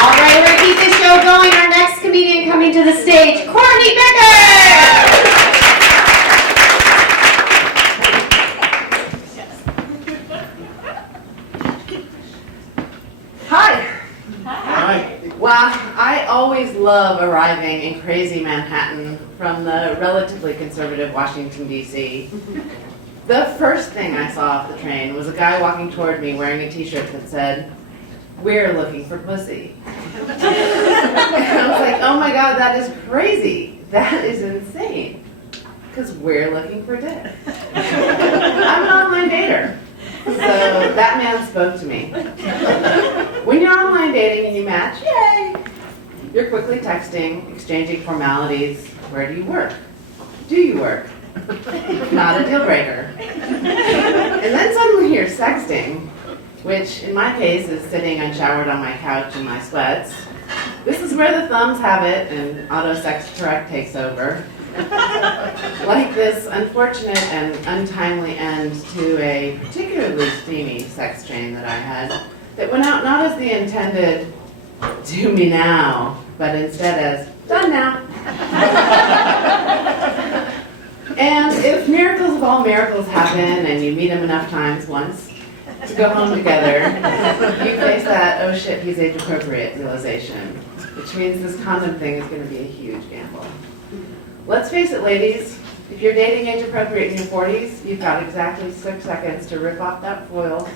All right, we're gonna keep this show going. Our next comedian coming to the stage, Courtney Bickert. Hi. Hi. Well, I always love arriving in crazy Manhattan from the relatively conservative Washington, D.C. The first thing I saw off the train was a guy walking toward me wearing a t-shirt that said, "We're looking for pussy." And I was like, oh my God, that is crazy. That is insane. Because we're looking for dick. I'm an online dater. So that man spoke to me. When you're online dating and you match, yay! You're quickly texting, exchanging formalities. Where do you work? Do you work? Not a deal breaker. And then suddenly you're sexting, which in my case is sitting unshowered on my couch in my sweats. This is where the thumbs have it and auto-sex correct takes over. Like this unfortunate and untimely end to a particularly steamy sex chain that I had that went out not as the intended "do me now," but instead as "done now." And if miracles of all miracles happen and you meet him enough times once to go home together, you face that "oh shit, he's age appropriate" realization, which means this condom thing is going to be a huge gamble. Let's face it, ladies, if you're dating age appropriate in your 40s, you've got exactly 6 seconds to rip off that foil,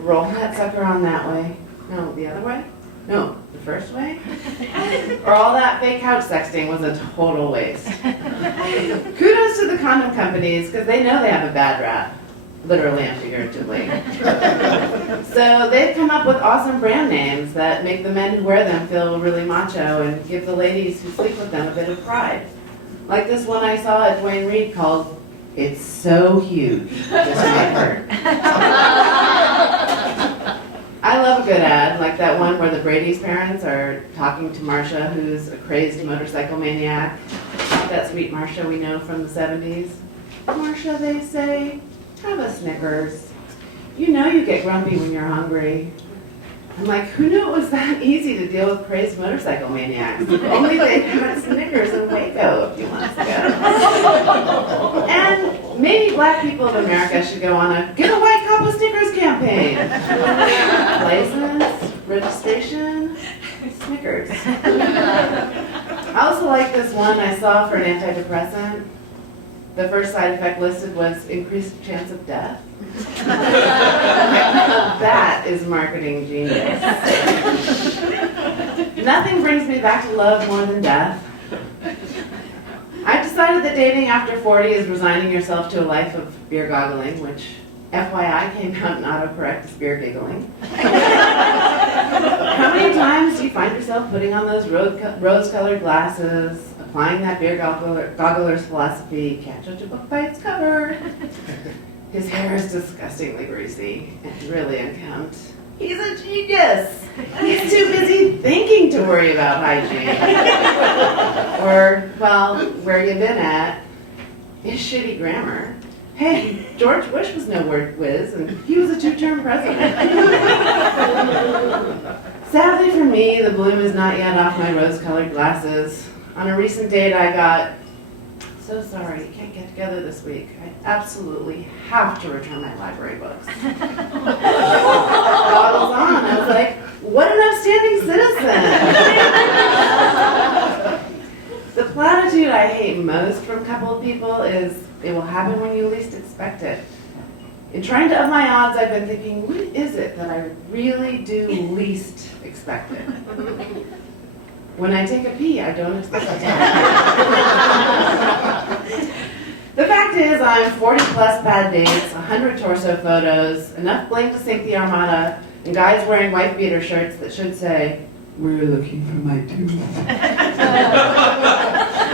roll that sucker on that way. No, the other way? No, the first way? Or all that fake couch sexting was a total waste. Kudos to the condom companies, because they know they have a bad rap, literally and figuratively. So they've come up with awesome brand names that make the men who wear them feel really macho and give the ladies who sleep with them a bit of pride. Like this one I saw at Dwayne Reed called "It's So Huge, This Might Hurt." I love a good ad, like that one where the Brady's parents are talking to Marsha, who's a crazed motorcycle maniac. That sweet Marsha we know from the 70s. "Marsha," they say, "have a Snickers. You know you get grumpy when you're hungry." I'm like, who knew it was that easy to deal with crazed motorcycle maniacs? If only they had Snickers in Waco a few months ago. And maybe black people of America should go on a "Get a White Cup of Snickers" campaign. License, registration, Snickers. I also like this one I saw for an antidepressant. The first side effect listed was increased chance of death. That is marketing genius. Nothing brings me back to love more than death. I've decided that dating after 40 is resigning yourself to a life of beer goggling, which, FYI, came out in autocorrect as beer giggling. How many times do you find yourself putting on those rose-colored glasses, applying that beer goggler's philosophy, can't judge a book by its cover? His hair is disgustingly greasy and really unkempt. He's a genius. He's too busy thinking to worry about hygiene. Or, well, where you been at is shitty grammar. Hey, George Bush was no word whiz, and he was a 2-term president. Sadly for me, the bloom is not yet off my rose-colored glasses. On a recent date, I got, "So sorry, can't get together this week. I absolutely have to return my library books." Goggles on. I was like, what an upstanding citizen. The platitude I hate most from coupled people is, "It will happen when you least expect it." In trying to up my odds, I've been thinking, what is it that I really do least expect it? When I take a pee, I don't expect it to happen. The fact is, I'm 40 plus bad dates, 100 torso photos, enough bling to sink the armada, and guys wearing wife beater shirts that should say, "We're looking for my tooth."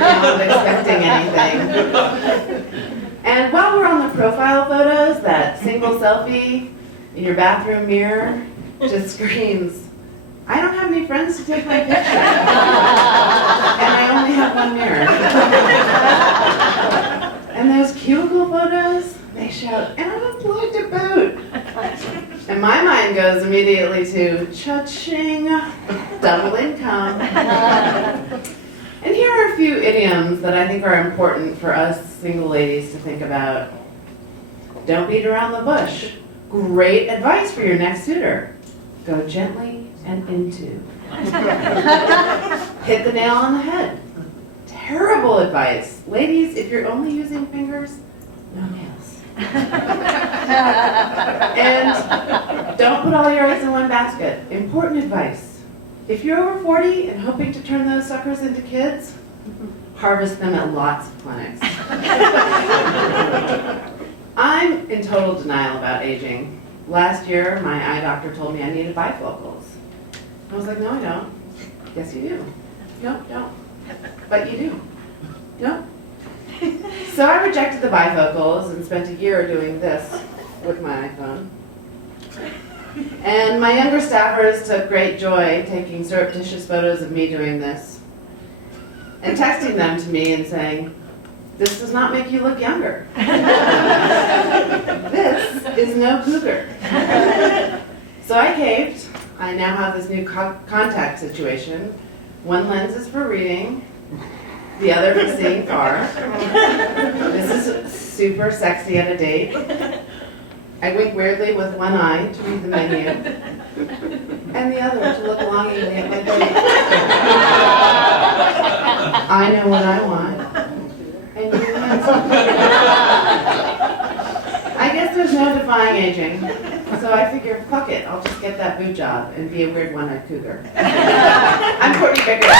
Not expecting anything. And while we're on the profile photos, that single selfie in your bathroom mirror just screams, "I don't have any friends to take my picture." And I only have one mirror. And those cubicle photos, they shout, "And I'm employed to boot." And my mind goes immediately to cha-ching, double income. And here are a few idioms that I think are important for us single ladies to think about. Don't beat around the bush. Great advice for your next suitor. Go gently and into. Hit the nail on the head. Terrible advice. Ladies, if you're only using fingers, no nails. And don't put all your eggs in one basket. Important advice. If you're over 40 and hoping to turn those suckers into kids, harvest them at lots of clinics. I'm in total denial about aging. Last year, my eye doctor told me I needed bifocals. I was like, no, I don't. Yes, you do. No, don't. But you do. No. So I rejected the bifocals and spent a year doing this with my iPhone. And my younger staffers took great joy taking surreptitious photos of me doing this and texting them to me and saying, "This does not make you look younger. This is no cougar." So I caved. I now have this new contact situation. One lens is for reading, the other for seeing far. This is super sexy at a date. I wink weirdly with one eye to read the menu, and the other to look longingly at my date. I know what I want, and you know something. I guess there's no defying aging, so I figure, fuck it, I'll just get that boob job and be a weird one-eyed cougar. I'm Courtney Bickert.